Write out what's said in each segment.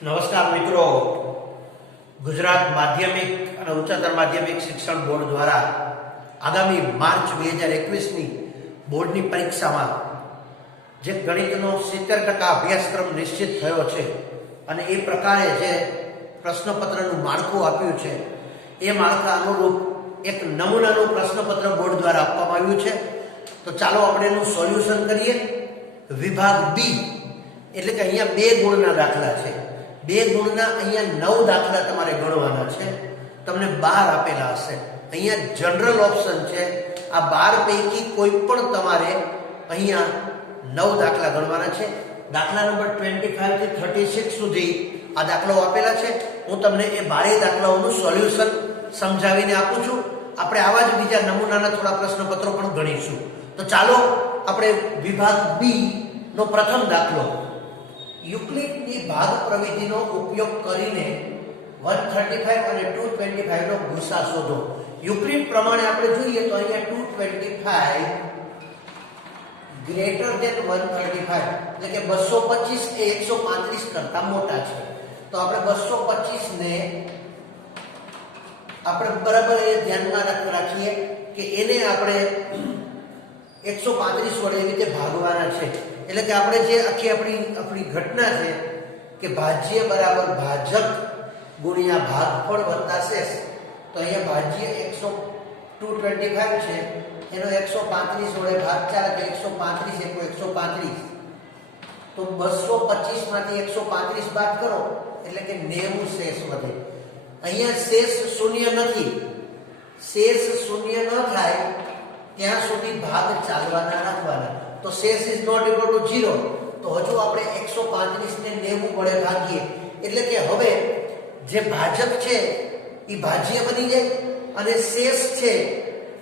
નમસ્કાર મિત્રો, ગુજરાત માધ્યમિક અને ઉચ્ચતર માધ્યમિક શિક્ષણ બોર્ડ દ્વારા આગામી માર્ચ 2021ની બોર્ડની પરીક્ષામાં જે ગણિતનો 70% અભ્યાસક્રમ નિશ્ચિત થયો છે અને એ પ્રકારે જે પ્રશ્નપત્રનું માળખું આપ્યું છે એ માળખા અનુરૂપ એક નમૂનાનું પ્રશ્નપત્ર બોર્ડ દ્વારા આપવામાં આવ્યું છે. તો ચાલો આપણે એનું સોલ્યુશન કરીએ. વિભાગ બી એટલે કે અહીંયા 2 ગુણના દાખલા છે. 2 ગુણના અહીંયા 9 દાખલા તમારે ગણવાના છે. તમને 12 આપેલા હશે. અહીંયા જનરલ ઓપ્શન છે. આ 12 પૈકી કોઈ પણ તમારે અહીંયા 9 દાખલા ગણવાના છે. દાખલા નંબર 25 થી 36 સુધી આ દાખલાઓ આપેલા છે. હું તમને એ 12 દાખલાઓનું સોલ્યુશન સમજાવીને આપું છું. આપણે આવા જ બીજા નમૂનાના થોડા પ્રશ્નપત્રો પણ ગણીશું. તો ચાલો આપણે વિભાગ બી નો પ્રથમ દાખલો, યુક્લિડની ભાગ પ્રવિધિનો ઉપયોગ કરીને 135 અને 225 નો ગુસા શોધો. યુક્લિડ પ્રમાણે આપણે જોઈએ તો અહીંયા 225 ગ્રેટર ધેન 135 એટલે કે 225 એ 135 કરતા મોટા છે. તો આપણે 225 ને આપણે બરાબર એ ધ્યાનમાં રાખીએ કે એને આપણે 135 વડે એવી રીતે ભાગવાના છે. એટલે કે આપણે જે આખી આપણી ઘટના છે કે ભાજ્ય બરાબર ભાજક ગુણ્યા ભાગફળ વત્તા શેષ. તો અહીંયા ભાજ્ય 225 છે, એનો 135 વડે ભાગ ચાલે તો 135 × 135. તો 225 માંથી 135 બાદ કરો એટલે કે 90 શેષ વધે. અહીંયા શેષ શૂન્ય નથી. શેષ શૂન્ય ન થાય ત્યાં સુધી ભાગ ચાલવાના રાખવાના. તો શેષ ઇઝ નોટ ઇક્વલ ટુ 0. તો હજુ આપણે 135 ને 90 વડે ભાગીએ એટલે કે હવે જે ભાજક છે એ ભાજ્ય બની જાય અને શેષ છે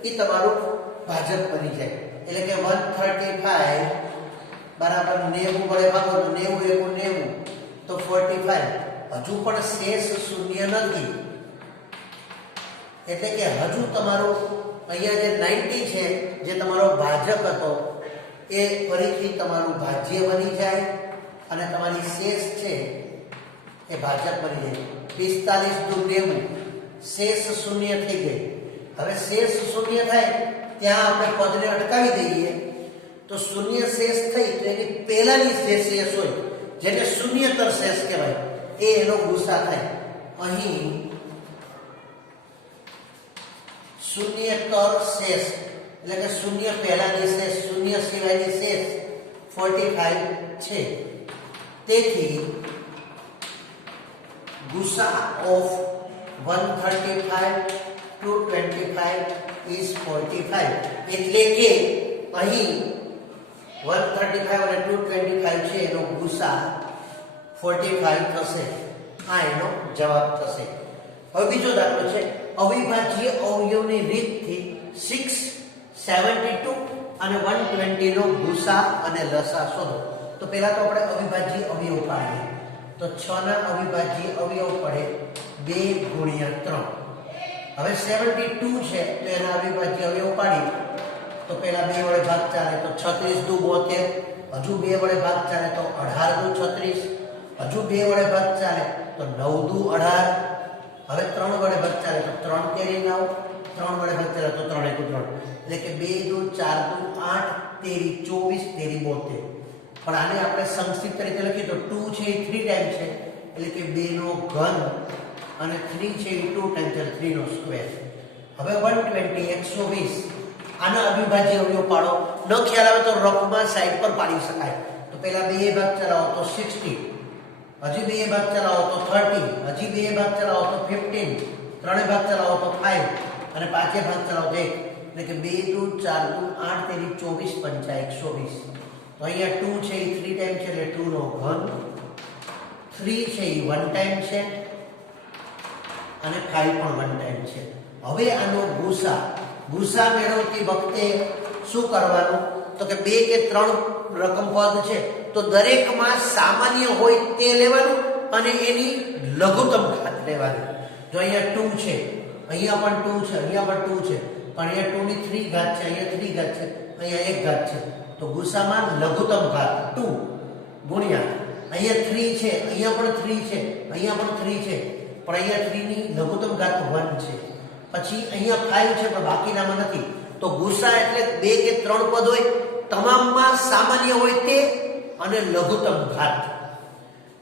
એ તમારું ભાજક બની જાય. એટલે કે 135 બરાબર 90 વડે ભાગો તો 90 × 90 તો 45. હજુ પણ શેષ શૂન્ય નથી એટલે કે હજુ તમારું અહીંયા જે 90 છે જે તમારો ભાજક હતો એ ફરીથી તમારું ભાજ્ય બની જાય અને તમારી શેષ છે એ ભાજક બની જાય. 45 × 90 શેષ શૂન્ય થઈ ગઈ. હવે શેષ શૂન્ય થાય ત્યાં આપણે પદને અટકાવી દઈએ તો શૂન્ય શેષ થઈ તો એની પહેલાની જે શેષ હોય જેને શૂન્યતર શેષ કહેવાય એ એનો ગુસા થાય. અહીં શૂન્યતર શેષ એટલે કે શૂન્ય પહેલાની શેષ, શૂન્ય સિવાયની શેષ 45 છે. તેથી ગુસા ઓફ 135 to 25 is 45. એટલે કે અહીં 135 અને 225 છે એનો ગુસા 45 થશે. આ એનો જવાબ થશે. હવે બીજો દાખલો છે અવિભાજ્ય અવયવની રીતથી 6, 72 અને 120 નો ગુસા અને લસા શોધો. તો પહેલા તો આપણે અવિભાજ્ય અવયવ પાડીએ. તો 6 ના અવિભાજ્ય અવયવ પડે 2 × 3. હવે 72 છે તો એના અવિભાજ્ય અવયવ પાડીએ તો પહેલા 2 વડે ભાગ ચાલે તો 36 × 2 72. હજુ 2 વડે ભાગ ચાલે તો 18 × 36. હજુ 2 વડે ભાગ ચાલે તો 9 × 18. હવે 3 વડે ભાગ ચાલે તો 3 તેરી 9. 3 વડે ભાગ ચાલે તો 3 × 3 એટલે કે 2 × 4 × 8 તેરી 24 તેરી 72. પણ આને આપણે સંક્ષિપ્ત રીતે લખીએ તો 2 છે એ 3 ટાઈમ છે એટલે કે 2 નો ઘન અને 3 છે એ 2 ટાઈમ એટલે 3 નો સ્ક્વેર. હવે 120 120 આના અવિભાજ્ય અવયવ પાડો. ન ખ્યાલ આવે તો રફમાં સાઈડ પર પાડી શકાય. તો પહેલા 2 ભાગ ચલાવો તો 60, હજી 2 ભાગ ચલાવો તો 30, હજી 2 ભાગ ચલાવો તો 15, 3 ભાગ ચલાવો તો 5 અને 5 ભાગ ચલાવો તો 1 એટલે કે 2 × 4 × 8 તેરી 24 × 5 120. તો અહીંયા 2 છે એ 3 ટાઈમ છે એટલે 2 નો ઘન, 3 છે એ 1 ટાઈમ છે અને 5 પણ 1 ટાઈમ છે. હવે આનો ગુસા મેળવતી વખતે શું કરવાનું તો કે 2 કે 3 રકમ પદ છે તો દરેકમાં સામાન્ય હોય તે લેવાનું અને એની લઘુત્તમ ઘાત લેવાની. જો અહીંયા 2 છે, અહીંયા પણ 2 છે, અહીંયા પણ 2 છે, પણ અહીંયા 2 ની 3 ઘાત છે, અહીંયા 3 ઘાત છે, અહીંયા 1 ઘાત છે. તો ગુસામાં લઘુત્તમ ઘાત 2 ગુણ્યા અહીંયા 3 છે, અહીંયા પણ 3 છે, અહીંયા પણ 3 છે, પણ અહીંયા 3 ની લઘુત્તમ ઘાત 1 છે. પછી અહીંયા 5 છે પણ બાકીનામાં નથી. તો ગુસા એટલે 2 કે 3 પદ હોય, તમામમાં સામાન્ય હોય તે અને લઘુત્તમ ઘાત.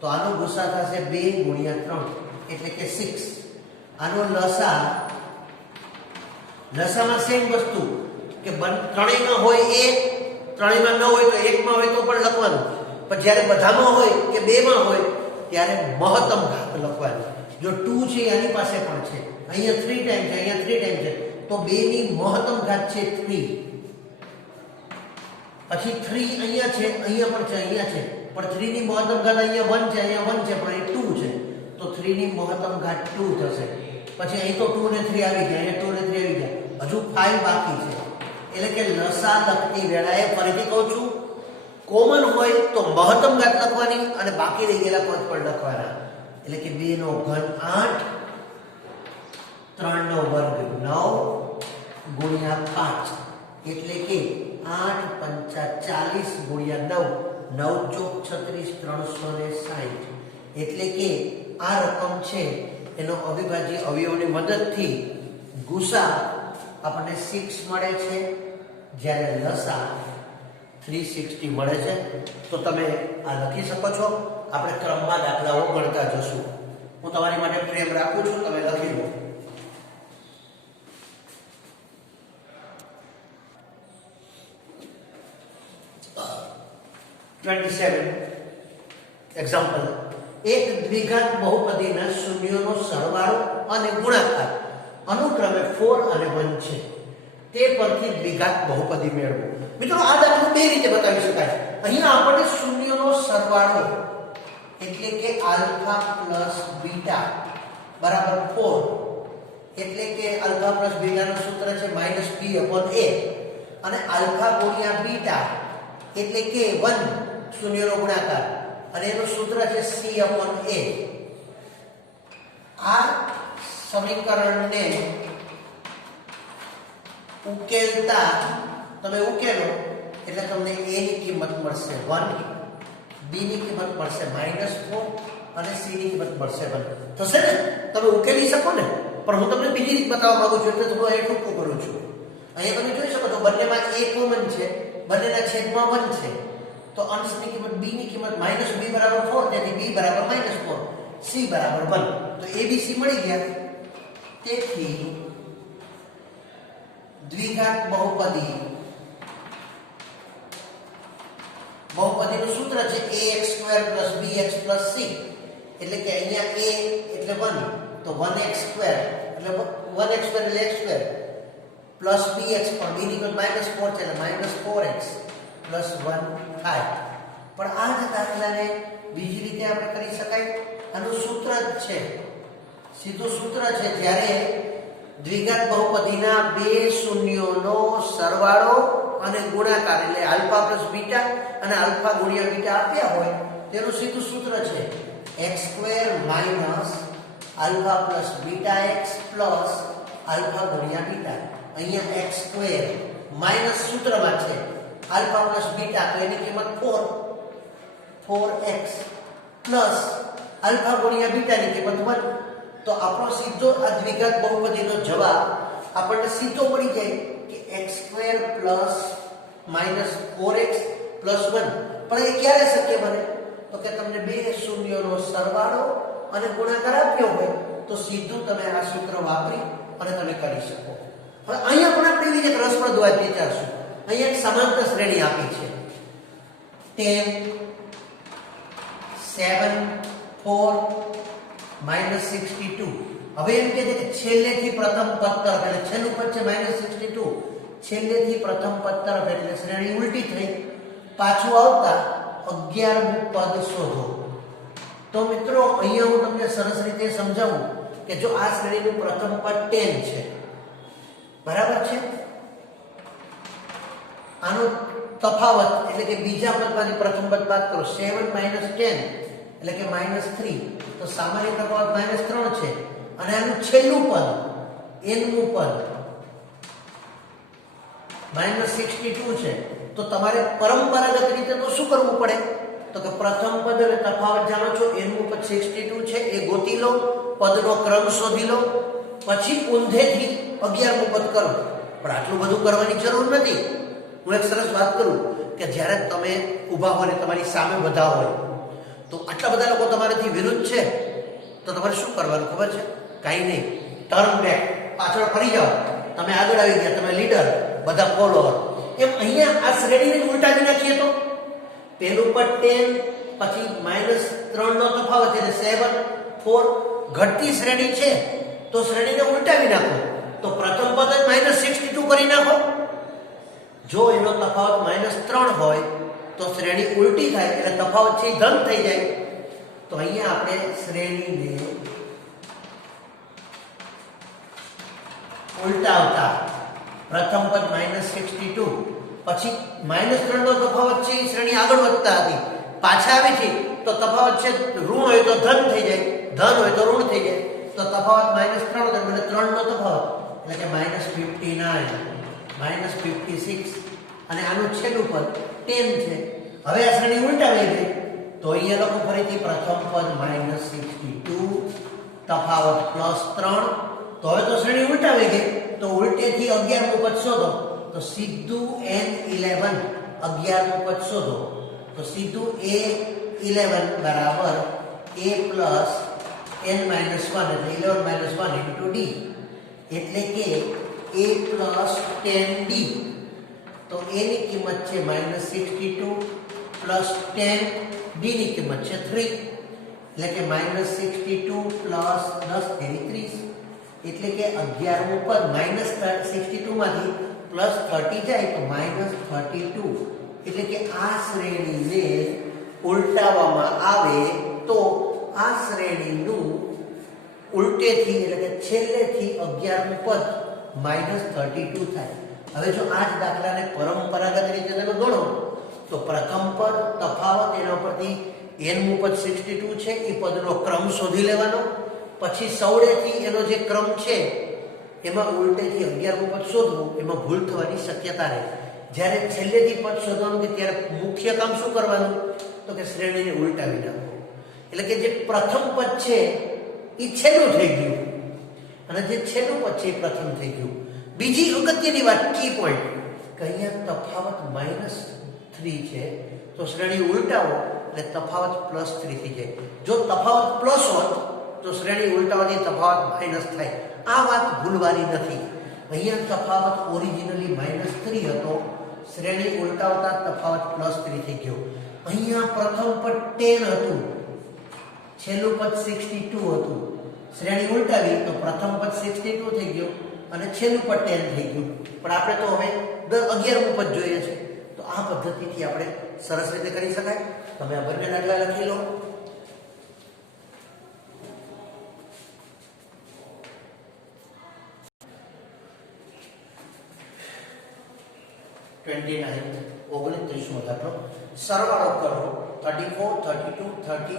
તો આનો ગુસા થશે 2 ગુણ્યા 3 એટલે કે 6. આનો લસામાં સેમ વસ્તુ કે ત્રણેયમાં હોય 1, ત્રણેયમાં ન હોય તો એકમાં હોય તો પણ લખવાનું, પણ જ્યારે બધામાં હોય કે બેમાં હોય ત્યારે મહત્તમ ઘાત લખવાની. જો 2 છે એની પાસે પણ છે, અહીંયા 3 ટાઈમ છે, અહીંયા 3 ટાઈમ છે, તો 2 ની મહત્તમ ઘાત છે 3. પછી 3 અહીંયા છે, અહીંયા પણ છે, અહીંયા છે, પણ 3 ની મહત્તમ ઘાત અહીંયા 1 છે, અહીંયા 1 છે, પણ એ 2 છે, તો 3 ની મહત્તમ ઘાત 2 થશે. પછી અહીં તો 2 ને 3 આવી ગયા, અહીંયા 2 ને 3 આવી ગયા, હજુ 5 બાકી છે. એટલે કે લસા લખતી વેળાએ ફરીથી કહું છું, કોમન હોય તો મહત્તમ ઘાત લખવાની અને બાકી રહી ગયેલા પદ પણ લખવાના. એટલે કે 2 નો ઘન 8, 3 નો વર્ગ 9 ગુણ્યા 5 એટલે કે 8 પંચા 40 ગુણ્યા 9, 9 ચોક 36, 360. એટલે કે આ રકમ છે એનો અવિભાજ્ય અવયવની મદદથી ગુસા આપણને 6 મળે છે, જ્યારે લસા 360 મળે છે. તો તમે આ લખી શકો છો. આપણે ક્રમમાં દાખલાઓ ગણતા જશું. હું તમારી માટે ફ્રેમ રાખું છું, તમે લખી લો. એક્ઝામ્પલ, એક દ્વિઘાત બહુપદીના શૂન્યોનો સરવાળો અને ગુણાકાર અનુક્રમે 4 અને 1 છે. તે પરથી દ્વિઘાત બહુપદી મેળવો. મિત્રો આ દાખલો બે રીતે બતાવી શકાય. અહીંયા આપણને શૂન્યોનો સરવાળો એટલે કે આલ્ફા પ્લસ બીટા બરાબર 4, એટલે કે આલ્ફા પ્લસ બીટાનું સૂત્ર છે -b/a, અને આલ્ફા ગુણ્યા બીટા એટલે કે 1 શૂન્યનો ગુણાકાર, અને એનું સૂત્ર છે c/a. આ સમીકરણને ઉકેલતા તમે ઉકેલો એટલે તમને a ની કિંમત મળશે 1, b ની કિંમત મળશે -4 અને c ની કિંમત મળશે 1. થશે ને? તમે ઉકેલી શકો ને? પણ હું તમને બીજી રીત બતાવવા માંગુ છું એટલે હું એ ટૂંકું કરું છું. અહીંયા તમે જોઈ શકો છો બંનેમાં a કોમન છે, બંનેના છેદમાં 1 છે. તો અંશની કિંમત b ની કિંમત -b બરાબર 4, તેથી b બરાબર -4, c બરાબર 1. તો abc મળી ગયા. તેથી દ્વિઘાત બહુપદીનું સૂત્ર છે ax² + bx + c. એટલે કે અહીંયા a એટલે 1, તો 1x² એટલે 1x² એટલે x² પ્લસ bx, પણ b ની કિંમત -4 છે એટલે -4x + 1 થાય. પણ આ જ દાખલાને બીજી રીતે આપણે કરી શકાય. આનું સૂત્ર જ છે, સીધું સૂત્ર છે. જ્યારે દ્વિઘાત બહુપદીના બે શૂન્યોનો સરવાળો અને ગુણાકાર એટલે આલ્ફા પ્લસ બીટા અને આલ્ફા ગુણ્યા બીટા આપ્યા હોય તેનું સીધું સૂત્ર છે x² - alpha plus beta x plus alpha ગુણ્યા બીટા. અહીંયા x² માઈનસ સૂત્રમાં છે આલ્ફા પ્લસ બીટા, તો એની કિંમત 4x પ્લસ આલ્ફા ગુણ્યા બીટાની કિંમત 1. તો આપણો સીધો આ દ્વિઘાત બહુપદીનો જવાબ આપણને સીધો મળી જાય કે x² - 4x + 1. પણ એ ક્યારે શક્ય બને? તો કે તમને બે શૂન્યોનો સરવાળો અને ગુણાકાર આપ્યો હોય તો સીધું તમે આ સૂત્ર વાપરી અને તમે કરી શકો. હવે અહીંયા પણ આપણે એવી એક રસપ્રદ વાત વિચારશું. અહીંયા એક સમાંતર શ્રેણી આપી છે 10, 7, 4 -62. હવે એમ કહે છે કે છેલ્લેથી પ્રથમ પદ તરફ, એટલે છેલ્લું પદ છે -62, છેલ્લેથી પ્રથમ પદ તરફ, એટલે શ્રેણી ઉલટી થઈ પાછું આવતા 11મું પદ શોધો. તો મિત્રો અહીંયા હું તમને સરસ રીતે સમજાવું કે જો આ શ્રેણીનું પ્રથમ પદ 10 છે, બરાબર છે, આનો તફાવત એટલે કે બીજા પદમાંથી પ્રથમ પદ બાદ કરો, 7 - 10 એટલે કે -3, તો સામાન્ય તફાવત -3 છે. અને આનું છેલ્લું પદ nમું પદ -62 છે. તો તમારે પરંપરાગત રીતે તો શું કરવું પડે? તો તો કે પ્રથમ પદ અને તફાવત જાણો છો, એનું પદ 62 છે એ ગોતી લો, પદનો ક્રમ શોધી લો, પછી ઊંધેથી 11મું પદ કરો. પણ આટલું બધું કરવાની જરૂર નથી. હું એક સરસ વાત કરું કે જ્યારે તમે ઊભા હોય ને તમારી સામે બધા હોય તો આટલા બધા લોકો તમારાથી વિરુદ્ધ છે તો તમારે શું કરવાનું ખબર છે? કાંઈ નહીં, ટર્ન બેક, પાછળ ફરી જાઓ. તમે આગળ આવી ગયા, તમે લીડર, બધા ફોલોઅર. એમ અહીંયા આ શ્રેણીને ઉલટાવી નાખીએ તો પેલું પદ 10, પછી -3 નો તફાવત એટલે 7, 4. ઘટતી શ્રેણી છે તો શ્રેણીને ઉલટાવી નાખો તો પ્રથમ પદ જ -62 કરી નાખો. જો એનો તફાવત -3 હોય તો શ્રેણી ઉલટી થાય એટલે તફાવત છે ધન થઈ જાય. તો અહીંયા આપણે શ્રેણીને ઉલટાવતા પ્રથમ પદ -62, પછી -3 નો તફાવત છે શ્રેણી આગળ વધતા હતી, પાછા આવે છે તો તફાવત છે ઋણ હોય તો ધન થઈ જાય, ધન હોય તો ઋણ થઈ જાય. તો તફાવત -3 એટલે 3 નો તફાવત એટલે કે -59, -56 અને આનું છેલ્લું પદ 10 છે. હવે આ શ્રેણી ઉલટાવી ગઈ તો અહીંયા લખો ફરીથી પ્રથમ પદ -62, તફાવત +3. તો હવે તો શ્રેણી ઉલટાવી ગઈ તો ઉલટેથી 11મું પદ શોધો. તો સીધું n11 11મું પદ શોધો. તો સીધું a11 બરાબર a plus n minus 1 એટલે 11 - 1 into d એટલે કે a plus 10d. તો a ની કિંમત છે -62 plus 10, d ની કિંમત છે 3 એટલે કે -62 plus 10 તેરી 30 એટલે કે 11મું પદ -62 માંથી +30 જાય તો -32 એટલે કે આ શ્રેણીને ઉલટાવવામાં આવે તો આ શ્રેણીનું ઉલટેથી એટલે કે છેલ્લેથી 11મું પદ -32 થાય. હવે જો આ જ દાખલાને પરંપરાગત રીતે તમે ગણો તો પ્રથમ પદ, તફાવત, એના પરથી nમું પદ 62 છે એ પદનો ક્રમ શોધી લેવાનો, પછી સૌડેથી એનો જે ક્રમ છે એમાં ઉલટેથી 11મું પદ શોધવું, એમાં ભૂલ થવાની શક્યતા રહે. જ્યારે છેલ્લેથી પદ શોધવાનું કે ત્યારે મુખ્ય કામ શું કરવાનું તો કે શ્રેણીને ઉલટાવી નાખો. એટલે કે જે પ્રથમ પદ છે એ છેલ્લું થઈ ગયું અને જે છેલ્લું પદ છે એ પ્રથમ થઈ ગયું. બીજી અગત્યની વાત, કી પોઈન્ટ, કે અહીંયા તફાવત -3 છે તો શ્રેણી ઉલટાવો એટલે તફાવત +3 થઈ જાય. જો તફાવત પ્લસ હોત તો શ્રેણી ઉલટાવવાથી તફાવત માઇનસ થાય. આ વાત ભૂલવાની નથી. અહીંયા તફાવત ઓરિજિનલી -3 હતો, શ્રેણી ઉલટાવતા તફાવત +3 થઈ ગયો. અહીંયા પ્રથમ પદ 10 હતું, છેલ્લું પદ 62 હતું, શ્રેણી ઉલટાવી તો પ્રથમ પદ 62 થઈ ગયો અને છેલ્લું પદ 10 થઈ ગયું. પણ આપણે તો હવે 11મું પદ જોઈએ છે તો આ પદ્ધતિથી આપણે સરસ રીતે કરી શકાય. તમે આ બંને દાખલા લખી લો. દાખલો, સરવાળો કરો 34, 32, 30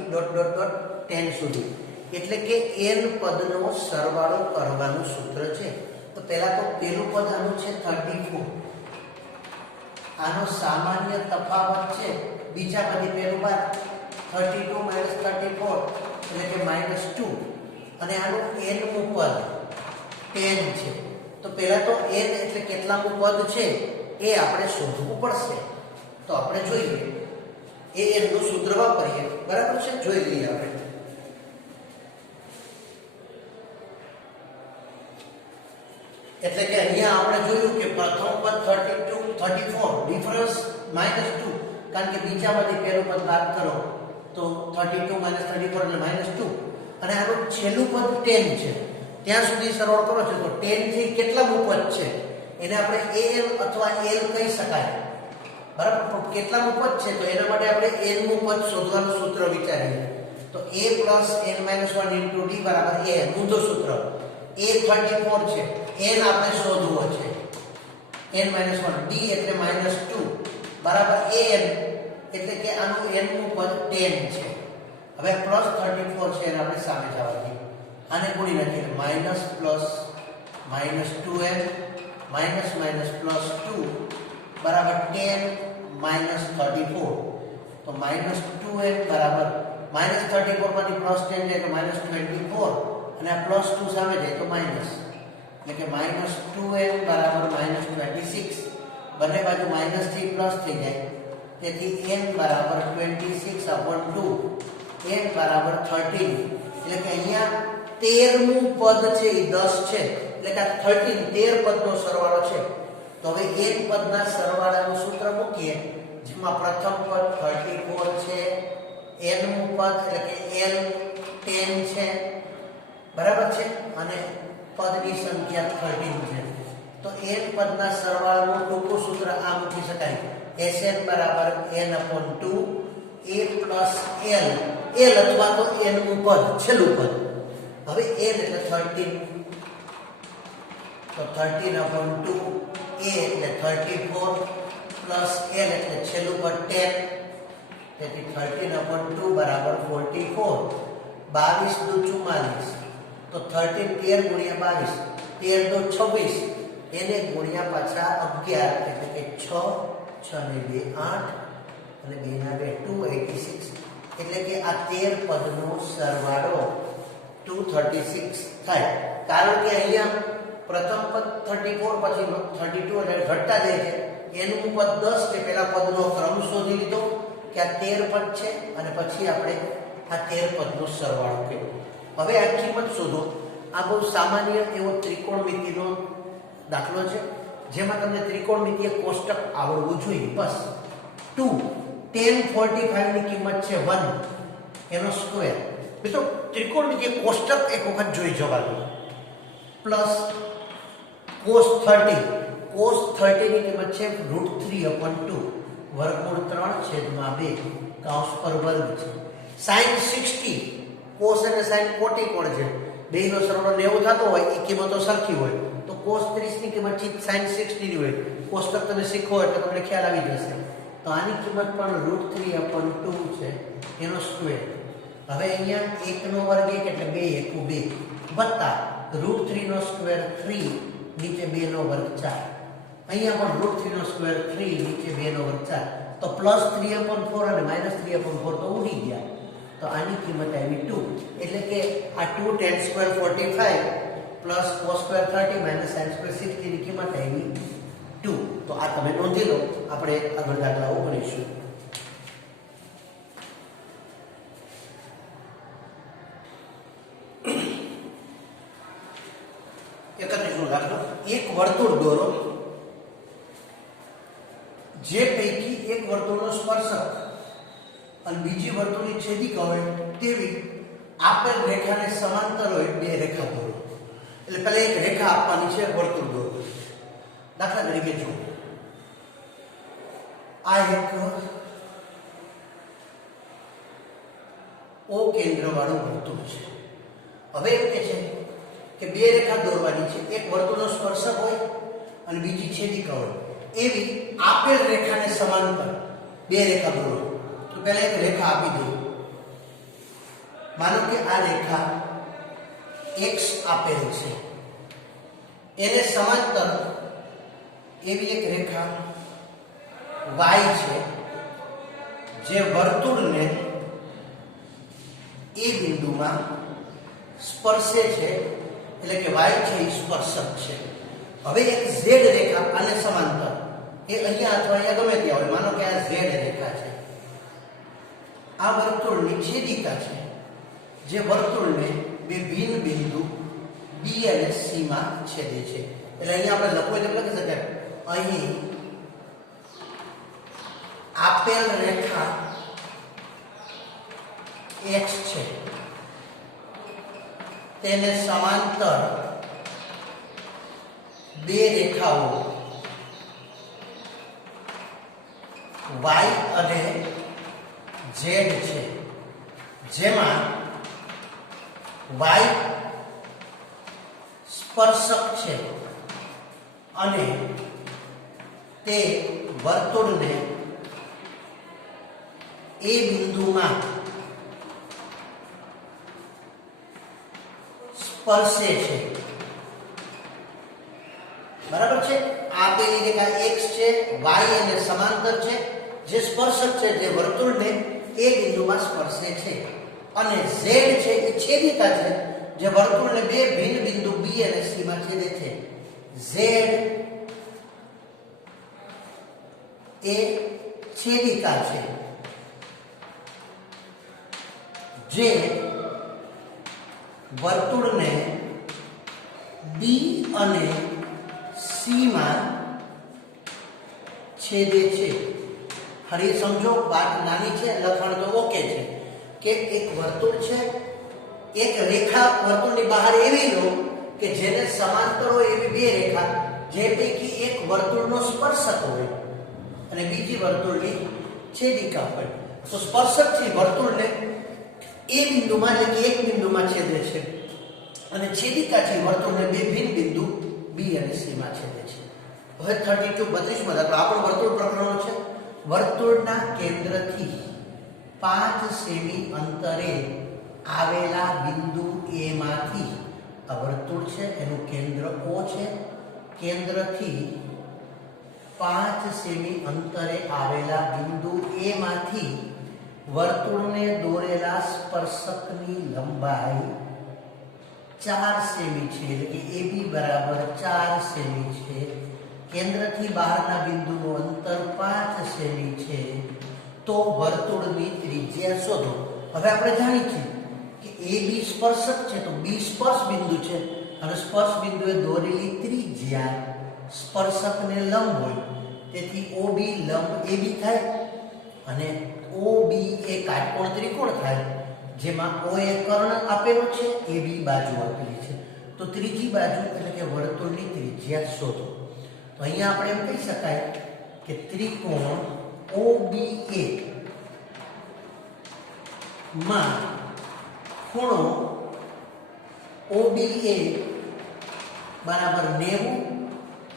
10 સુધી. એટલે કે n પદનો સરવાળો કરવાનું સૂત્ર છે. તો પહેલા તો પેલું પદ આનું છે 34, આનો સામાન્ય તફાવત છે બીજામાંથી પેલું બાદ 32 - 34 એટલે કે -2 અને આનું nમું પદ 10 છે. તો પહેલા તો n એટલે કેટલામું પદ છે એ આપણે શોધવું પડશે. તો આપણે જોઈએ એ n નું સૂત્ર વાપરીએ, બરાબર છે? જોઈ લઈએ આપણે. એટલે કે અહીંયા આપણે જોયું કે પ્રથમ પદ 32 34 ડિફરન્સ -2, કારણ કે બીજામાંથી પહેલું પદ બાદ કરો તો 32 - 34 એટલે -2 અને આનું છેલ્લું પદ 10 છે. ત્યાં સુધી સરવાળો કરો છો તો 10 થી કેટલામું પદ છે એને આપણે an અથવા l કહી શકાય, બરાબર? કેટલામું પદ છે તો એના માટે આપણે nમું પદ શોધવાનું સૂત્ર વિચારીએ. તો a plus n minus 1 into d બરાબર a, ઊંધું સૂત્ર. a 34 છે, n આપણે શોધવો છે, n minus 1, d એટલે -2 બરાબર an એટલે કે આનું n નું પદ 10 છે. હવે પ્લસ 34 છે એને આપણે સામે જવા દઈએ, આને ગુણી નાખીએ minus plus -2n minus plus 2 બરાબર 10 - 34. તો -2n બરાબર -34 માંથી +10 જાય તો -24 અને આ +2 સામે જાય તો માઈનસ, એટલે કે -2n બરાબર -26. બંને બાજુ માઈનસ થી પ્લસ થઈ જાય, તેથી n બરાબર 26/2, n બરાબર 13. એટલે કે અહીંયા 13મું પદ છે એ 10 છે, એટલે કે આ 13 પદનો સરવાળો છે. તો હવે n પદના સરવાળાનું સૂત્ર મૂકીએ, જેમાં પ્રથમ પદ 34 છે, n મું પદ એટલે કે l 10 છે, બરાબર છે, અને પદની સંખ્યા 13 છે. તો n પદના સરવાળાનું ટૂંકું સૂત્ર આ મૂકી શકાય, Sn બરાબર n/2 a plus l, l અથવા તો n નું પદ છેલ્લું પદ. હવે n એટલે 13, તો 13/2 a એટલે 34 plus l એટલે છેલ્લું પદ 10, તેથી 13/2 બરાબર 44. 22 દુ 44, તો 13 ગુણ્યા 22, 13 દુ 26, એને ગુણ્યા પાછા 11, એટલે કે 6, 6 ને 2 8, અને 2 ના 2 286. એટલે કે આ 13 પદનો સરવાળો 236 થાય. કારણ કે અહીંયા પ્રથમ પદ 34 પછી 32 એટલે ઘટતા જાય છે. એનું પદ 10 છે, પહેલા પદનો ક્રમ શોધી લીધો કે આ 13 પદ છે, અને પછી આપણે આ 13 પદનો સરવાળો કર્યો. હવે આ કિંમત શોધો. આ બહુ સામાન્ય એવો ત્રિકોણમિતિનો દાખલો છે, જેમાં તમને ત્રિકોણમિતિય કોષ્ટક આવડવું જોઈએ. બસ 2 tan 45 ની કિંમત છે 1, એનો સ્ક્વેર. મિત્રો ત્રિકોણમિતિય કોષ્ટક એક વખત જોઈ જવાનું. પ્લસ cos 30, cos 30 ની કિંમત છે √3/2, વર્ગમૂળ 3/2, કૌંસ પર વર્ગ છે. sin 60, cos અને sin કોટી કોણ છે, બેયનો સરવાળો 90 થતો હોય, એ કિંમતો સરખી હોય, તો cos 30 ની કિંમત sin 60 ની હોય. કોષ્ટક તમે શીખો એટલે તમને ખ્યાલ આવી જશે. તો આની કિંમત પણ √3/2 છે, એનો સ્ક્વેર. હવે અહીંયા 1 નો વર્ગ 1 એટલે 2 * 2 વત્તા √3 નો સ્ક્વેર 3, નીચે 2 નો વર્ગ 4. અહીંયા પણ √3 નો સ્ક્વેર 3, નીચે 2 નો વર્ગ 4. તો +3/4 અને -3/4 તો ઉડી ગયા. તો આની કિંમત આવી 2. એટલે કે આ 2 tan² 45 plus cos² 30 minus sin² 60 ની કિંમત આવી 2. તો આ તમે નોંધી લો, આપણે આગળ દાખલાઓ ગણીશું. દાખલો, એક વર્તુળ દોરો, જે પૈકી એક વર્તુળનો સ્પર્શક અને બીજી વર્તુળની છેદિકા હોય તેવી આપેલ રેખાને સમાંતર હોય બે રેખા દોરો. એટલે પહેલા એક રેખા આપવાની છે, વર્તુળ દોરો. દાખલા તરીકે જો આ એક O કેન્દ્ર વાળું વર્તુળ છે. હવે એમ કે છે કે બે રેખા દોરવાની છે, એક વર્તુળનો સ્પર્શક હોય અને બીજી છેદિકા હોય, એવી આપેલ રેખાને સમાંતર બે રેખા દોરો. તો પહેલા એક રેખા આપી દો. માનો કે આ રેખા x આપેલ છે, એને સમાંતર એવી એક રેખા y છે, જે વર્તુળને એ બિંદુમાં સ્પર્શે છે, એટલે કે y છે એ સ્પર્શક છે. હવે એક z રેખા આને સમાંતર, એ અહીંયા અથવા અહીંયા ગમે ત્યાં હોય, માનો કે આ z રેખા છે, આ વર્તુળની છેદિકા છે, જે વર્તુળને બે ભિન્ન બિંદુ B અને C માં છેદે છે. એટલે અહીંયા આપણે લખવું એટલે લખી શકાય, અહીં આપેલ રેખા x છે, તેને સમાંતર બે રેખાઓ y અને z છે, જેમાં y સ્પર્શક છે અને તે વર્તુળને એ બિંદુમાં સ્પર્શે છે. બરાબર છે. આપેલી રેખા x છે, y એને સમાંતર છે, જે સ્પર્શક છે જે વર્તુળને એ બિંદુમાં સ્પર્શે છે, અને z છે એ છેદિકા છે જે વર્તુળને બે ભિન્ન બિંદુ B અને C માં છેદે છે. z એ છેદિકા છે જે વર્તુળને B અને C માં છેદે છે. ફરી સમજો, વાત નાની છે, લખાણ તો ઓકે છે કે એક વર્તુળ છે, એક રેખા વર્તુળની બહાર એવી લો કે જેને સમાંતર હોય એવી બે રેખા, જે પૈકી એક વર્તુળનો સ્પર્શક હોય અને બીજી વર્તુળની છેદિકા હોય. તો સ્પર્શક છે વર્તુળને એ બિંદુમાં એટલે કે એક બિંદુમાં છેદે છે, અને છેદિકા છે વર્તુળને બે ભિન્ન બિંદુ B અને C માં છેદે છે. હવે 32 32 માં આપણું વર્તુળ પ્રકરણ છે. વર્તુળના કેન્દ્રથી 5 સેમી અંતરે આવેલા બિંદુ A માંથી, આ વર્તુળ છે એનું કેન્દ્ર O છે, કેન્દ્રથી 5 સેમી અંતરે આવેલા બિંદુ A માંથી વર્તુળને દોરેલા સ્પર્શકની લંબાઈ 4 સેમી છે, એટલે કે AB બરાબર 4 સેમી છે. કેન્દ્રથી બહારના બિંદુનું અંતર 5 સેમી છે. તો વર્તુળની ત્રિજ્યા શોધો. હવે આપણે જાણીએ છીએ કે AB સ્પર્શક છે, તો B સ્પર્શ બિંદુ છે, અને સ્પર્શ બિંદુએ દોરેલી ત્રિજ્યા સ્પર્શકને લંબ હોય, તેથી OB લંબ AB થાય, અને OB એ કાટકોણ ત્રિકોણ થાય, જેમાં O એ કર્ણ આપેલો છે, AB બાજુ આપેલી છે. તો ત્રીજી બાજુ એટલે કે વર્તુળની ત્રિજ્યા શોધો. તો અહીંયા આપણે એમ કહી શકાય કે ત્રિકોણ OBA માં ખૂણો OBA બરાબર 90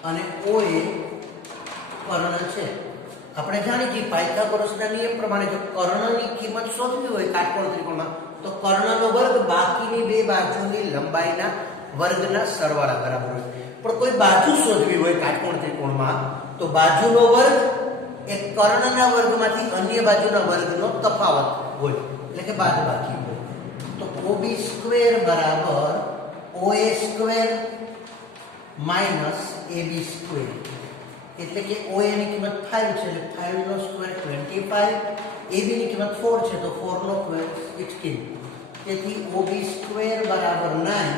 અને OA કર્ણ છે. આપણે જાણીએ છીએ પાયથાગોરસના નિયમ પ્રમાણે જો કર્ણની કિંમત શોધવી હોય કાટકોણ ત્રિકોણમાં, તો કર્ણનો વર્ગ બાકીની બે બાજુની લંબાઈના વર્ગના સરવાળા બરાબર હોય. પણ કોઈ બાજુ શોધવી હોય કાટકોણ ત્રિકોણમાં, તો બાજુનો વર્ગ એ કર્ણના વર્ગમાંથી અન્ય બાજુના વર્ગનો તફાવત હોય, એટલે કે બાદબાકી હોય. તો OB સ્ક્વેર બરાબર OA square minus AB square, એટલે કે OA ની કિંમત 5 છે, એટલે 5 નો સ્ક્વેર 25, AB ની કિંમત 4 છે, તો 4 નો સ્ક્વેર 16. તેથી OB સ્ક્વેર બરાબર 9,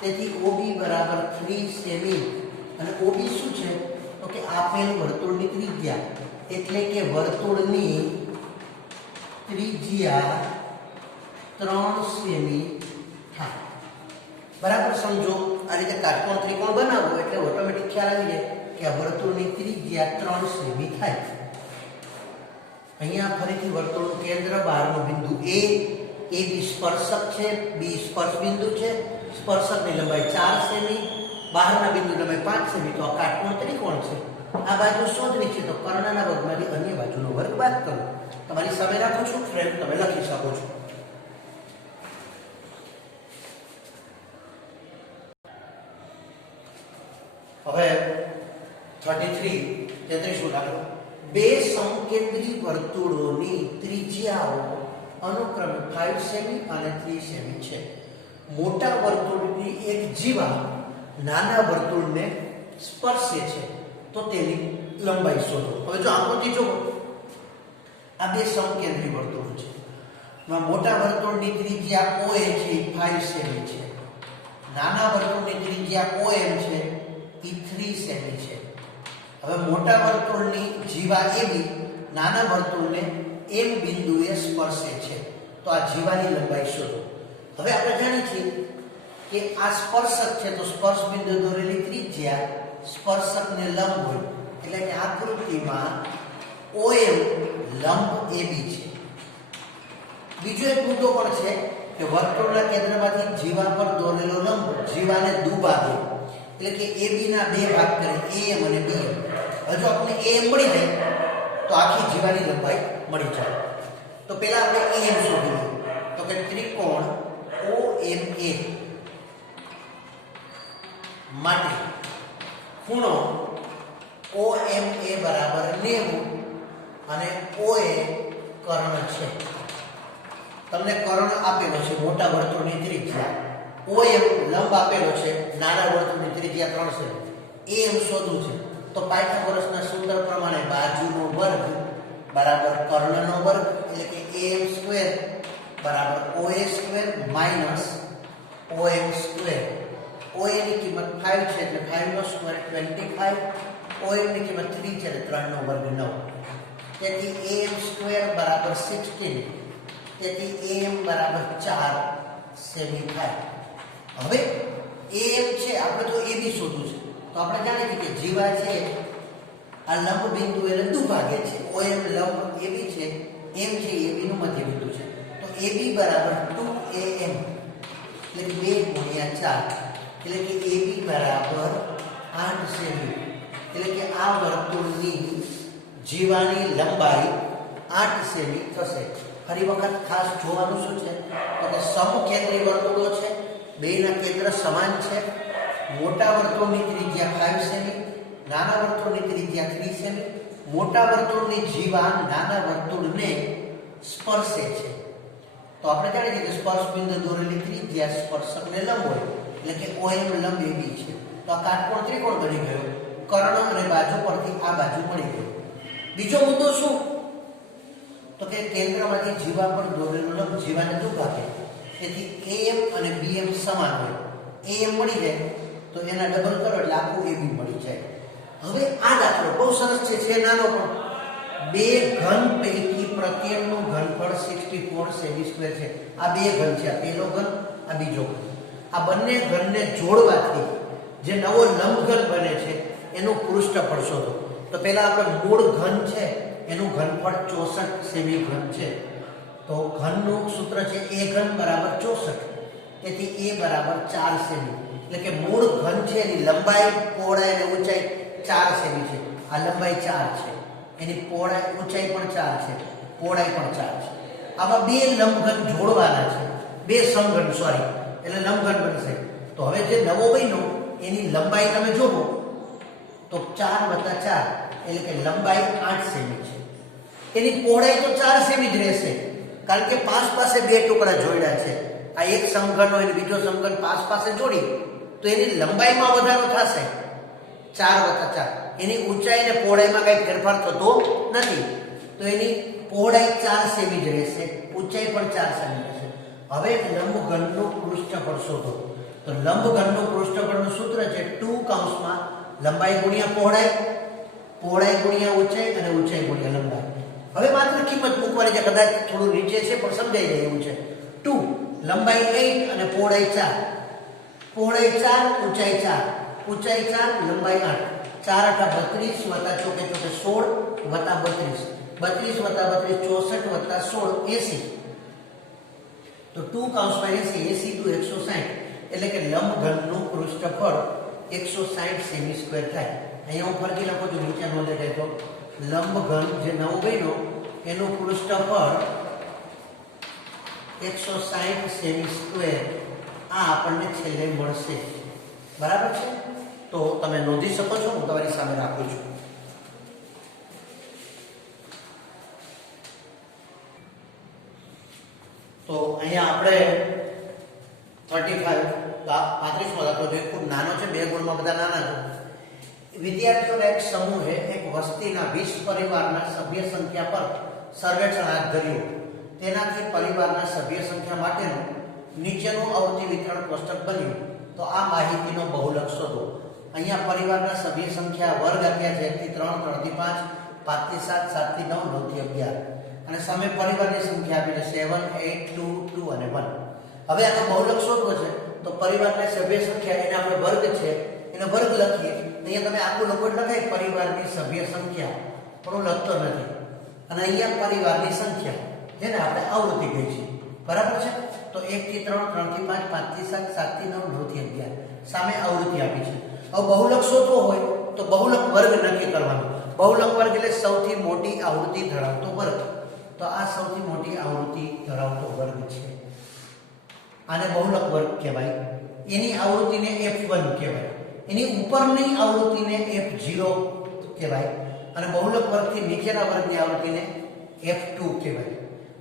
તેથી OB બરાબર 3 સેમી. અને OB શું છે? તો કે આપેલ વર્તુળની ત્રિજ્યા, એટલે કે વર્તુળની ત્રિજ્યા 3 સેમી થાય. બરાબર સમજો, આ રીતે કાટકોણ ત્રિકોણ બનાવો એટલે ઓટોમેટિક ખ્યાલ આવી જાય કે આ વર્તુળની ત્રિજ્યા 3 સેમી થાય. અહીંયા ફરીથી વર્તુળનું કેન્દ્ર, બહારનું બિંદુ A, AB સ્પર્શક છે, B સ્પર્શ બિંદુ છે, સ્પર્શકની લંબાઈ 4 સેમી, બહારના બિંદુની લંબાઈ 5 સેમી. તો આ કાટકોણ ત્રિકોણ છે. આ બાજુ શોધવી છે, તો કર્ણના વર્ગમાંથી અન્ય બાજુનો વર્ગ બાદ કરો. તમારી સામે રાખું છું ફ્રેન્ડ, તમે લખી શકો છો. હવે 33 દાખલો. બે સમકેન્દ્રી વર્તુળોની ત્રિજ્યાઓ અનુક્રમે 5 સેમી અને 3 સેમી છે. મોટા વર્તુળની એક જીવા નાના વર્તુળને સ્પર્શે છે, તો તેની લંબાઈ શોધો. હવે જો આકૃતિ જુઓ, આ બે સમકેન્દ્રી વર્તુળો છે. મોટા વર્તુળની ત્રિજ્યા OA છે, 5 સેમી છે. નાના વર્તુળની ત્રિજ્યા OM છે, એ 3 સેમી છે. હવે મોટા વર્તુળની જીવા AB નાના વર્તુળને M બિંદુએ સ્પર્શે છે, તો આ જીવાની લંબાઈ શોધો. હવે આપણે જાણીએ છીએ કે આ સ્પર્શક છે, તો સ્પર્શ બિંદુ દોરેલી ત્રિજ્યા સ્પર્શકને લંબ હોય, એટલે કે આકૃતિમાં OM લંબ AB છે. બીજો એક મુદ્દો પણ છે કે વર્તુળના કેન્દ્રમાંથી જીવા પર દોરેલો લંબ જીવાને દુભાગે, એટલે કે AB ના બે ભાગ કરે, AM અને BM. હજુ આપણે AM મળી જાય તો આખી જીવાની લંબાઈ મળી જાય. તો પહેલા આપણે AM શોધીએ. તો કે ત્રિકોણ OMA માટે ખૂણો OMA બરાબર 90 અને OA કર્ણ છે. તમને કર્ણ આપેલો છે મોટા વર્તુળની ત્રિજ્યા, OM લંબ આપેલો છે નાના વર્તુળની ત્રિજ્યા 3 છે. AM શોધવું છે તો પાયથાગોરસના સૂત્ર પ્રમાણે બાજુનો વર્ગ બરાબર કર્ણનો વર્ગ એટલે કે AM સ્ક્વેર બરાબર OA square minus OM square. OA ની કિંમત 5 છે એટલે 5 નો સ્ક્વેર 25, OM ની કિંમત 3 છે એટલે 3 નો વર્ગ 9. તેથી AM સ્ક્વેર બરાબર 16, તેથી AM બરાબર 4 સેમી થાય. હવે AM છે આપણે તો AB શોધવું છે તો આપણે જાણીએ છીએ કે જીવા છે આ લંબ બિંદુ એટલે દુભાગે છે. OM લંબ AB છે, M છે AB નું મધ્ય બિંદુ છે તો AB બરાબર 2AM એટલે 2 ગુણ્યા 4 એટલે કે AB બરાબર 8 સેમી. એટલે કે આ વર્તુળની જીવાની લંબાઈ 8 સેમી થશે. ફરી વખત ખાસ જોવાનું શું છે તો કે સમકેન્દ્રી વર્તુળો છે, બેના કેન્દ્ર સમાન છે. મોટા વર્તુળની ત્રિજ્યા 5 સેમી, નાના વર્તુળની ત્રિજ્યા 3 સેમી. મોટા વર્તુળની જીવા નાના વર્તુળને સ્પર્શે છે તો આપણે જાણીએ કે સ્પર્શ બિંદુ દોરેલી ત્રિજ્યા સ્પર્શકને લંબ હોય એટલે કે OM લંબ AB છે. તો આ કાટકોણ ત્રિકોણ બની ગયો. કર્ણ અને બાજુ પરથી આ બાજુ મળી ગઈ. બીજો મુદ્દો શું તો કે કેન્દ્રમાંથી જીવા પર દોરેલું લંબ જીવાને દુભાગે, તેથી AM અને BM સમાન હોય. AM મળી જાય તો એના ડબલ કરો એટલે આખું AB મળી જાય. હવે આ દાખલો બહુ સરસ છે નાનો પણ બે ઘન પૈકી પ્રત્યેકનું ઘનફળ 64 સેમી સ્ક્વેર છે. આ બે ઘન છે, આ પહેલો ઘન આ બીજો ઘન. આ બંને ઘનને જોડવાથી જે નવો લંબઘન બને છે એનું પૃષ્ઠફળ શોધો. તો પહેલા આપણે મૂળ ઘન છે એનું ઘનફળ 64 સેમી ઘન છે તો ઘનનું સૂત્ર છે A ઘન બરાબર 64, તેથી A બરાબર 4 સેમી. એટલે કે મૂળ ઘન છે એની લંબાઈ, પહોળાઈ અને ઊંચાઈ 4 સેમી છે. આ લંબાઈ 4 છે, એની પહોળાઈ ઊંચાઈ પણ 4 છે, પહોળાઈ પણ 4 છે. આવા બે લંબઘન જોડવાના છે, બે સમઘન એટલે લંબઘન બનશે. તો હવે જે નવો બન્યો એની લંબાઈ તમે જોવો તો 4 + 4 એટલે કે લંબાઈ 8 સેમી છે. એની પહોળાઈ તો 4 સેમી જ રહેશે કારણ કે પાસે બે ટુકડા જોડ્યા છે. આ એક સમઘન હોય અને બીજો સમઘન પાસે જોડી તો એની લંબાઈમાં વધારો થશે 4 + 4. એની ઊંચાઈ અને પહોળાઈમાં કઈ ફેરફાર થતો નથી તો એની પહોળાઈ 4 સેમી જ રહેશે, ઊંચાઈ પણ 4 સેમી રહેશે. હવે લંબઘનનું પૃષ્ઠફળ શોધો. તો લંબઘનનું પૃષ્ઠફળનું સૂત્ર છે 2 કૌંસમાં લંબાઈ ગુણ્યા પહોળાઈ, પહોળાઈ ગુણ્યા ઊંચાઈ અને ઊંચાઈ ગુણ્યા લંબાઈ. હવે માત્ર કિંમત મૂકવાની છે, કદાચ થોડું નીચે છે પણ સમજાઈ જાય એવું છે. 2 લંબાઈ 8 અને પહોળાઈ 4, પહોળાઈ 4 ઊંચાઈ 4, ઊંચાઈ 4 લંબાઈ 8, 4 × 32 વત્તા ચોકે 16 વત્તા 32, 32 વત્તા 32 64 વત્તા 16 80. તો 2 કૌંસમાં 80, 80 × 160 એટલે કે લંબઘનનું પૃષ્ઠફળ 160 સેમી સ્ક્વેર થાય. અહીંયા હું ફરતી લખું છું, નીચે નોંધે થાય તો લંબઘન જે નવો બન્યો એનું પૃષ્ઠફળ 160 સેમી સ્ક્વેર આ આપણને છેલ્લે મળશે. બરાબર છે? તો તમે નોંધી શકો છો, હું તમારી સામે રાખું છું. તો અહીંયા આપણે 35 35મો દાખલો જોઈએ. ખૂબ નાનો છે, 2 ગુણમાં બધા નાના છે. વિદ્યાર્થીઓના એક સમૂહે એક વસ્તીના 20 પરિવારના સભ્ય સંખ્યા પર સર્વેક્ષણ હાથ ધર્યું. તેનાથી પરિવારના સભ્ય સંખ્યા માટેનું નીચેનું આવૃત્તિ વિતરણ કોષ્ટક બન્યું. તો આ માહિતીનો બહુલક શોધો. અહીંયા પરિવારના સભ્ય સંખ્યા વર્ગ આપ્યા છે 1 થી 3, 3 થી 5, 5 થી 7, 7 થી 9, 9 થી 11 અને સામે પરિવારની સંખ્યા આપી છે 7, 8, 2, 2 અને 1. હવે આનો બહુલક શોધવો છે તો પરિવારના સભ્ય સંખ્યા એને આપણે વર્ગ છે એનો વર્ગ લખીએ. અહીંયા તમે આખું લખો લખાય પરિવારની સભ્ય સંખ્યા પણ હું લખતો નથી. અને અહીંયા પરિવારની સંખ્યા જેને આપણે આવૃત્તિ કહી છે. બરાબર છે? તો 1 થી 3, 3 થી 5, 5 થી 7, 7 થી 9, 9 થી 11 સામે આવૃત્તિ આપી છે. હવે બહુલક શોધવો હોય તો બહુલક વર્ગ નક્કી કરવાનો. બહુલક વર્ગ એટલે સૌથી મોટી આવૃત્તિ ધરાવતો વર્ગ. તો આ સૌથી મોટી આવૃત્તિ ધરાવતો વર્ગ છે, આને બહુલક વર્ગ કહેવાય. એની આવૃત્તિને F1 કહેવાય, એની ઉપરની આવૃત્તિને F0 કહેવાય અને બહુલક વર્ગથી નીચેના વર્ગની આવૃત્તિને F2 કહેવાય.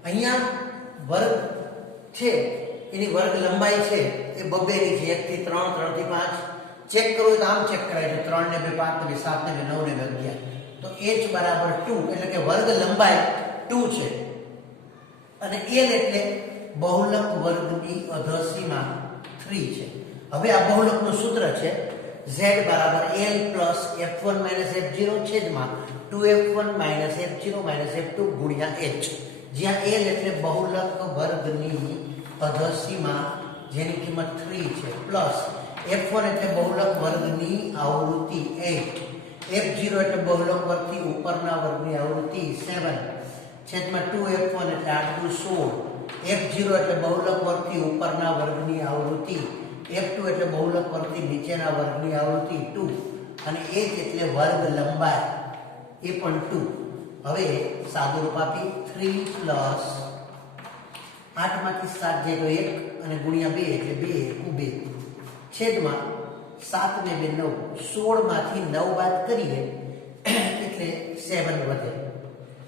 અહીંયા વર્ગ છે એની વર્ગ લંબાઈ છે એ બબ્બેની છે, 1 થી 3, 3 થી 5. ચેક કરવું તો આમ ચેક કરાય છે, 3 ને 2 5 ને 2 7 ને 2 9 ને 11. તો h બરાબર 2 એટલે કે વર્ગ લંબાઈ 2 છે અને l એટલે બહુલક વર્ગની અધસીમા 3 છે. હવે આ બહુલકનું સૂત્ર છે z બરાબર l પ્લસ f1 f0 છેદમાં 2f1 f0 f2 ગુણ્યા h, જ્યાં l એટલે બહુલક વર્ગની અધસીમા જેની કિંમત 3 છે, પ્લસ f1 એટલે બહુલક વર્ગની આવૃત્તિ 8, f0 એટલે બહુલક વર્ગથી ઉપરના વર્ગની આવૃત્તિ 7 છેદમાં 2f1 એટલે 8 દુ 16, f0 એટલે બહુલક વર્ગથી ઉપરના વર્ગની આવૃત્તિ, f2 એટલે બહુલક વર્ગથી નીચેના વર્ગની આવૃત્તિ 2 અને h એટલે વર્ગ લંબાઈ એ પણ 2. હવે સાદુરૂપ આપી 3 પ્લસ 8 માંથી 7 જાય તો 1 અને ગુણ્યા 2 એટલે 2 2 છેદમાં 7 ને 2 9, 16 માંથી 9 બાદ કરીએ એટલે 7 વધે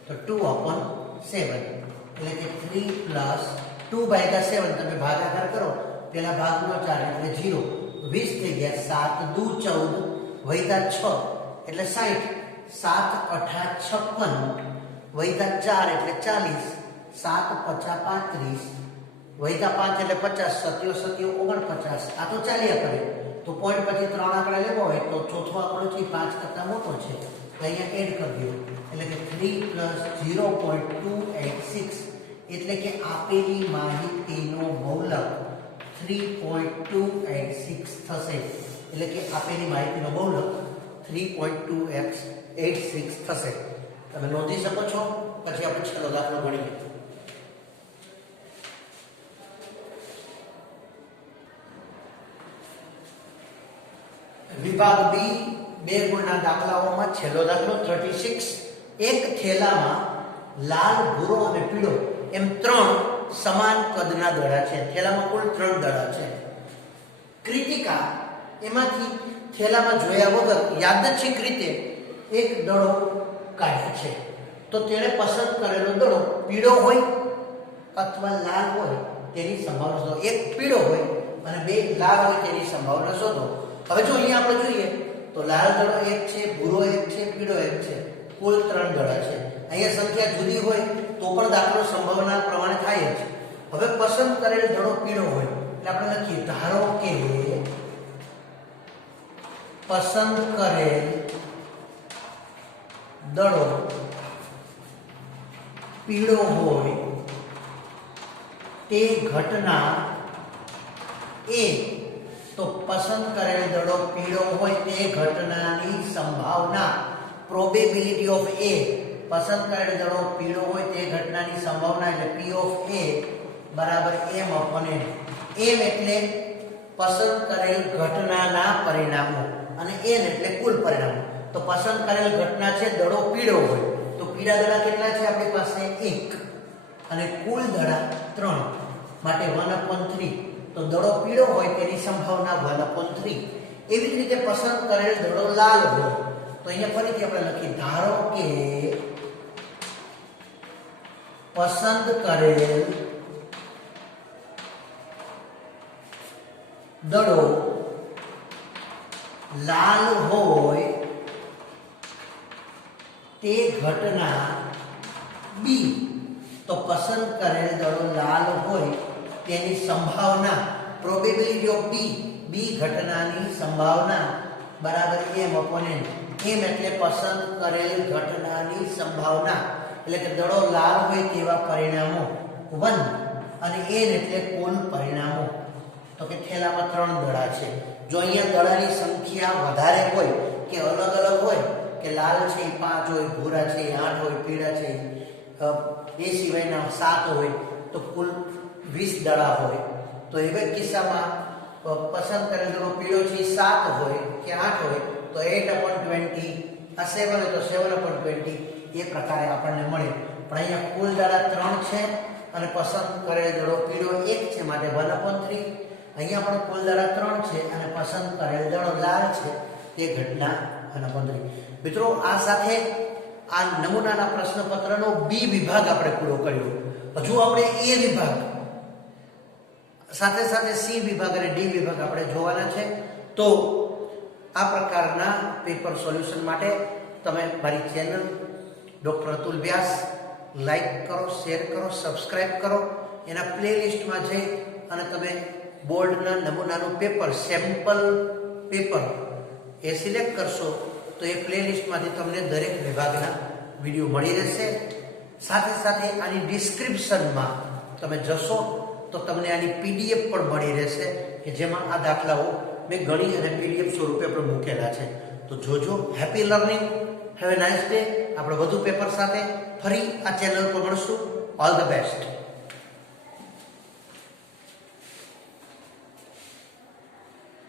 તો 2/7 એટલે કે 3 પ્લસ 2 ભાગ્યા 7 તમે ભાગાકાર કરો, પેલા ભાગનો 4 એટલે 0, 20 થઈ ગયા, 7 દુ 14 વૈધા 6 એટલે 60, 7 8 56 વૈધા 4 એટલે 40, 7 5 35 વૈધા 5 એટલે 50, 7 7 49. આ તો ચાલ્યા કરે. તો પોઈન્ટ પછી 3 આંકડા લેવો હોય તો ચોથો આંકડો છે 5 કરતા મોટો છે તો અહીંયા એડ કરી દો એટલે કે 3 પ્લસ 0.286 એટલે કે આપેલી માહિતીનો બહુલક 3.286 થશે. એટલે કે આપેલી માહિતીનો બહુલક 3.286 થશે. તમે નોંધી શકો છો. પછી આપણે છેલ્લો દાખલો ગણીએ. વિભાગ બી 2 ગુણના દાખલાઓમાં છેલ્લો દાખલો 36. એક થેલામાં લાલ, ભૂરો અને પીળો એમ 3 સમાન કદના દડા છે. થેલામાં કુલ 3 દડા છે. કૃતિકા એમાંથી થેલામાં જોયા વગર યાદચ્છિક રીતે એક દડો કાઢે છે. તો તેણે પસંદ કરેલો દડો પીળો હોય અથવા લાલ હોય તેની સંભાવના શોધો. એક પીળો હોય અને 2 લાલ હોય તેની સંભાવના શોધો. હવે જો અહીંયા આપણે જોઈએ તો લાલ દડો 1 છે, ભૂરો 1 છે, પીળો 1 છે, કુલ 3 દડા છે. અહીંયા સંખ્યા જુદી હોય તો પણ દાખલો સંભાવના પ્રમાણે થાય જ. હવે પસંદ કરેલ દડો પીળો હોય એટલે આપણે લખીએ ધારો કે પસંદ કરેલ દડો પીળો હોય તે ઘટના એ, તો પસંદ કરેલ દડો પીળો હોય તે ઘટનાની સંભાવના પ્રોબેબિલિટી ઓફ A, પસંદ કરેલ દડો પીળો હોય તે ઘટનાની સંભાવના એટલે P ઓફ A બરાબર m upon n. m એટલે પસંદ કરેલ ઘટનાના પરિણામો અને n એટલે કુલ પરિણામો. તો પસંદ કરેલ ઘટના છે દડો પીળો હોય તો પીળા દડા કેટલા છે આપણી પાસે 1 અને કુલ દડા 3 માટે 1/3. તો દડો પીળો હોય તેની સંભાવના 1/3. એવી જ રીતે પસંદ કરેલ દડો લાલ હોય તો અહીંયા ફરીથી આપણે લખીએ ધારો કે પસંદ કરેલ દડો લાલ હોય તે ઘટના B, તો પસંદ કરેલ દડો લાલ હોય તેની સંભાવના પ્રોબેબિલિટી ઓફ B ઘટનાની સંભાવના બરાબર m upon n. m એટલે પસંદ કરેલ ઘટનાની સંભાવના એટલે કે દડો લાલ હોય તેવા પરિણામો 1 અને n એટલે કુલ પરિણામો. તો કે થેલામાં 3 દડા છે. જો અહીંયા દડાની સંખ્યા વધારે હોય કે અલગ અલગ હોય કે લાલ છે 5 હોય, ભૂરા છે 8 હોય, પીળા છે એ સિવાયના 7 હોય તો કુલ 20 દડા હોય. તો એવા કિસ્સામાં પસંદ કરેલ દડો પીળો છે 7 હોય કે 8 હોય તો 8/20, આ 7 હોય તો 7/20 એ પ્રકારે આપણને મળે. પણ અહીંયા કુલ દડા 3 છે અને પસંદ કરેલ દડો પીળો 1 છે માટે 1/3. અહીંયા પણ કુલ દડા 3 છે અને પસંદ કરેલ દડો લાલ છે તે ઘટના 1/3. મિત્રો આ સાથે આ નમૂનાના પ્રશ્નપત્રનો બી વિભાગ આપણે પૂરો કર્યો. હજુ આપણે એ વિભાગ સાથે સાથે સી વિભાગ અને ડી વિભાગ આપણે જોવાના છે. તો આ પ્રકારના પેપર સોલ્યુશન માટે તમે મારી ચેનલ ડૉક્ટર અતુલ વ્યાસ લાઈક કરો, શેર કરો, સબસ્ક્રાઈબ કરો. એના પ્લેલિસ્ટમાં જઈ અને તમે બોર્ડના નમૂનાનું પેપર, સેમ્પલ પેપર એ સિલેક્ટ કરશો તો એ પ્લેલિસ્ટમાંથી તમને દરેક વિભાગના વિડીયો મળી રહેશે. સાથે સાથે આની ડિસ્ક્રિપ્શનમાં તમે જશો તો તમને આની પીડીએફ પણ મળી રહેશે કે જેમાં આ દાખલાઓ મેં ગણી અને પીડીએફ સ્વરૂપે પણ મૂકેલા છે. તો જોજો. Happy learning. Have a nice day. આપણે વધુ પેપર સાથે ફરી આ ચેનલ પર મળશું. All the best.